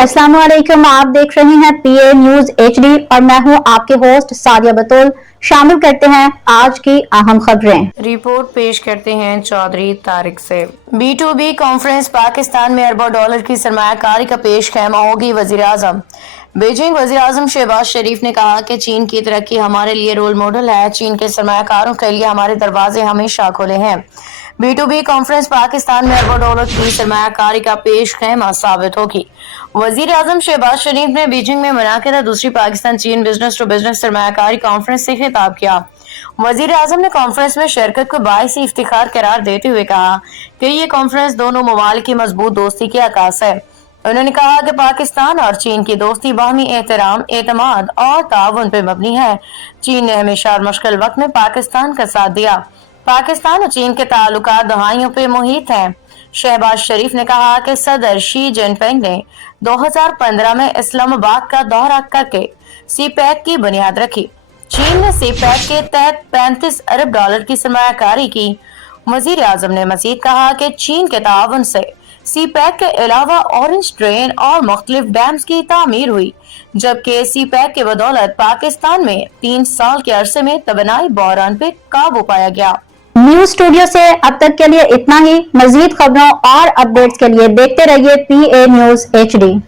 अस्सलाम वालेकुम, आप देख रहे हैं पीए न्यूज एचडी और मैं हूं आपके होस्ट सादिया बतूल। शामिल करते हैं आज की अहम खबरें। रिपोर्ट पेश करते हैं चौधरी तारिक से। B2B कॉन्फ्रेंस पाकिस्तान में अरबों डॉलर की सरमायाकारी का पेश खैमा होगी। वजीर आजम बीजिंग वजीर आजम शहबाज शरीफ ने कहा कि चीन की तरक्की हमारे लिए रोल मॉडल है। चीन के सरमायाकारों के लिए हमारे दरवाजे हमेशा खुले हैं। B2B कॉन्फ्रेंस पाकिस्तान में अरबों डॉलर की सरमायाकारी का पेश खैमा साबित होगी। वजीर आजम शहबाज शरीफ ने बीजिंग में मुनाकिदा दूसरी पाकिस्तान चीन बिजनेस टू बिजनेस सरमायाकारी कॉन्फ्रेंस से खिताब किया। वजीर आजम ने कॉन्फ्रेंस में शिरकत को बाइस इफ्तिखार करार देते हुए कहा कि ये कॉन्फ्रेंस दोनों ममालिक की मजबूत दोस्ती की अक्कास है। उन्होंने कहा कि पाकिस्तान और चीन की दोस्ती बाहमी एहतराम, एतमाद और ताउन पर मबनी है। चीन ने हमेशा और मुश्किल वक्त में पाकिस्तान का साथ दिया। पाकिस्तान और चीन के ताल्लुकात दहाइयों पे मुहित हैं। शहबाज शरीफ ने कहा कि सदर शी जिनपिंग ने 2015 में इस्लामाबाद का दौरा करके सीपैक की बुनियाद रखी। चीन ने सीपैक के तहत 35 अरब डॉलर की सरमायाकारी की। वजीर आजम ने मजीद कहा कि चीन के ताउन से सीपैक के अलावा ऑरेंज ड्रेन और मुख्तलिफ डैम्स की तामीर हुई, जबकि सीपैक के बदौलत पाकिस्तान में 3 साल के अरसे में तवानाई बहरान पे काबू पाया गया। न्यूज स्टूडियो से अब तक के लिए इतना ही। मजीद खबरों और अपडेट्स के लिए देखते रहिए पीए न्यूज एचडी।